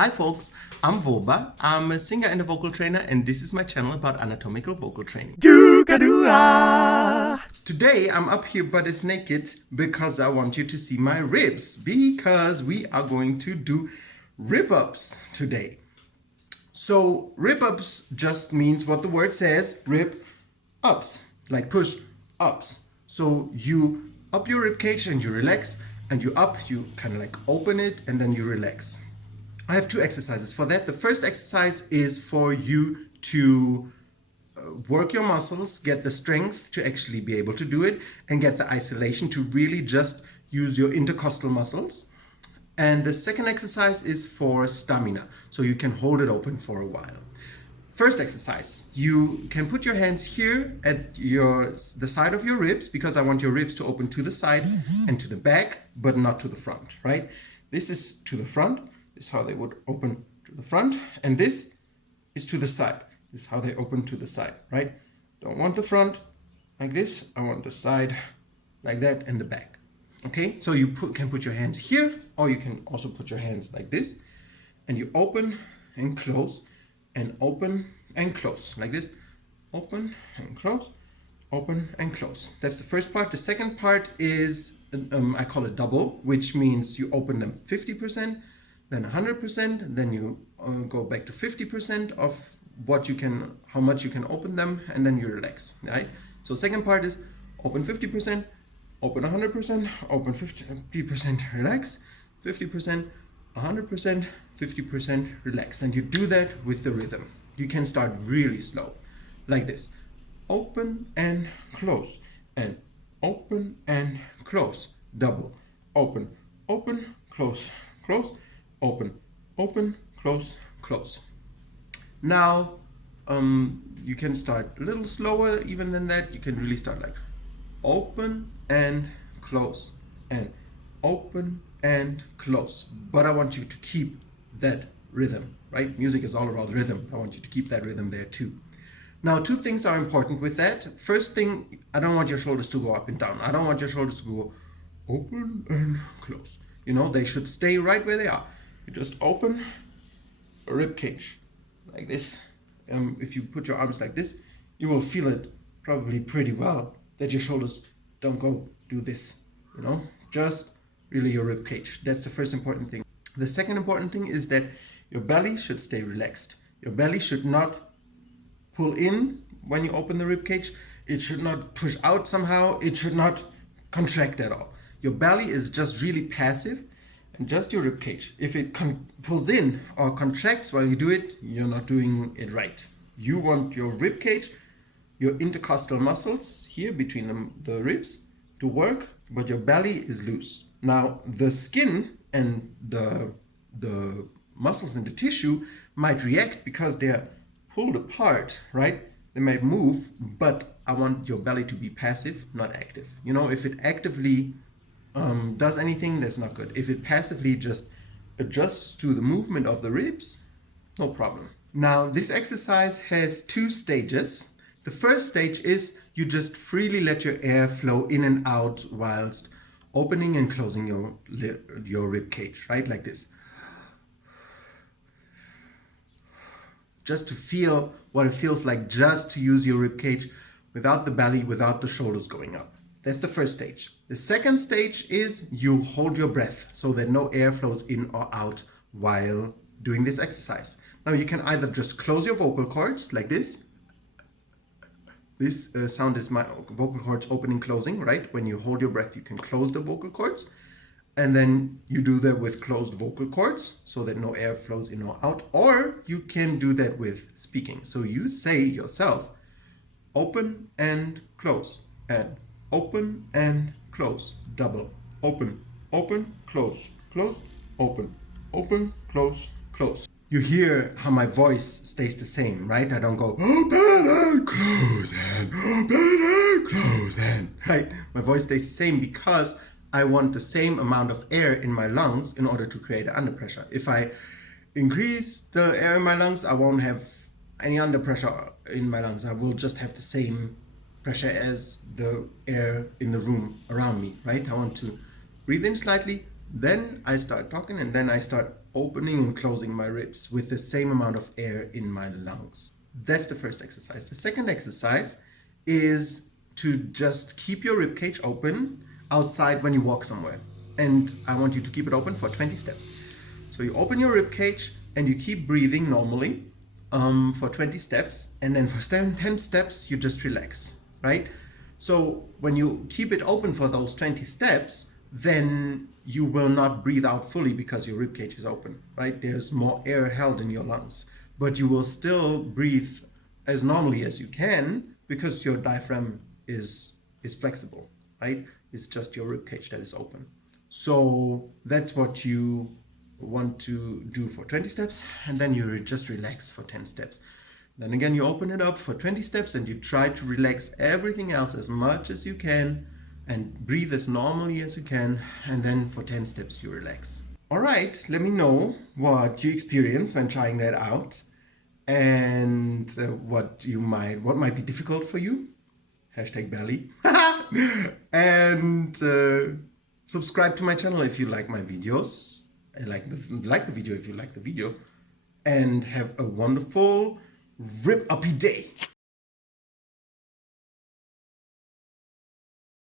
Hi folks, I'm Voba. I'm a singer and a vocal trainer, and this is my channel about anatomical vocal training. Today I'm up here butt is naked because I want you to see my ribs, because we are going to do rib ups today. So rib ups just means what the word says, rib ups, like push ups. So you up your rib cage and you relax, and you up, you kind of like open it and then you relax. I have two exercises for that. The first exercise is for you to work your muscles, get the strength to actually be able to do it, and get the isolation to really just use your intercostal muscles. And the second exercise is for stamina, so you can hold it open for a while. First exercise, you can put your hands here at the side of your ribs, because I want your ribs to open to the side and to the back, but not to the front, right? This is to the front. This is how they would open to the front, and this is to the side. This is how they open to the side, right? Don't want the front like this. I want the side like that and the back. Okay, so you can put your hands here, or you can also put your hands like this, and you open and close, and open and close, like this. Open and close, open and close. That's the first part. The second part is, I call it double, which means you open them 50%, then 100%, then you go back to 50% of how much you can open them, and then you relax, right? So second part is open 50%, open 100%, open 50%, relax, 50%, 100%, 50%, relax. And you do that with the rhythm. You can start really slow, like this. Open and close, and open and close, double. Open, open, close, close, open, open, close, close. Now, you can start a little slower even than that. You can really start like open and close, and open and close. But I want you to keep that rhythm, right? Music is all about rhythm. I want you to keep that rhythm there too. Now, two things are important with that. First thing, I don't want your shoulders to go up and down. I don't want your shoulders to go open and close. You know, they should stay right where they are. You just open a rib cage like this. If you put your arms like this, you will feel it probably pretty well that your shoulders don't go do this, you know, just really your rib cage. That's the first important thing. The second important thing is that your belly should stay relaxed. Your belly should not pull in when you open the rib cage. It should not push out somehow. It should not contract at all. Your belly is just really passive, and just your rib cage. If it pulls in or contracts while you do it, you're not doing it right. You want your rib cage, your intercostal muscles here between the ribs to work, but your belly is loose. Now, the skin and the muscles in the tissue might react because they're pulled apart, right? They might move, but I want your belly to be passive, not active. You know, if it actively does anything, that's not good. If it passively just adjusts to the movement of the ribs, no problem. Now, this exercise has two stages. The first stage is you just freely let your air flow in and out whilst opening and closing your rib cage, right? Like this. Just to feel what it feels like just to use your rib cage without the belly, without the shoulders going up. That's the first stage. The second stage is you hold your breath so that no air flows in or out while doing this exercise. Now you can either just close your vocal cords like this. This sound is my vocal cords opening, closing, right? When you hold your breath, you can close the vocal cords. And then you do that with closed vocal cords so that no air flows in or out. Or you can do that with speaking. So you say yourself, open and close, and open and close, double, open, open, close, close, open, open, close, close. You hear how my voice stays the same, right? I don't go open and close and open and close and, right? My voice stays the same because I want the same amount of air in my lungs in order to create an under pressure. If I increase the air in my lungs, I won't have any under pressure in my lungs. I will just have the same pressure as the air in the room around me, right? I want to breathe in slightly, then I start talking, and then I start opening and closing my ribs with the same amount of air in my lungs. That's the first exercise. The second exercise is to just keep your rib cage open outside when you walk somewhere. And I want you to keep it open for 20 steps. So you open your rib cage and you keep breathing normally for 20 steps. And then for 10 steps, you just relax, right? So when you keep it open for those 20 steps, then you will not breathe out fully because your rib cage is open, right? There's more air held in your lungs, but you will still breathe as normally as you can because your diaphragm is flexible, right? It's just your rib cage that is open. So that's what you want to do for 20 steps, and then you just relax for 10 steps. Then again, you open it up for 20 steps and you try to relax everything else as much as you can and breathe as normally as you can, and then for 10 steps you relax. All right, let me know what you experience when trying that out, and what might be difficult for you. #belly. And subscribe to my channel if you like my videos. Like the video if you like the video. And have a wonderful rib-uppy day.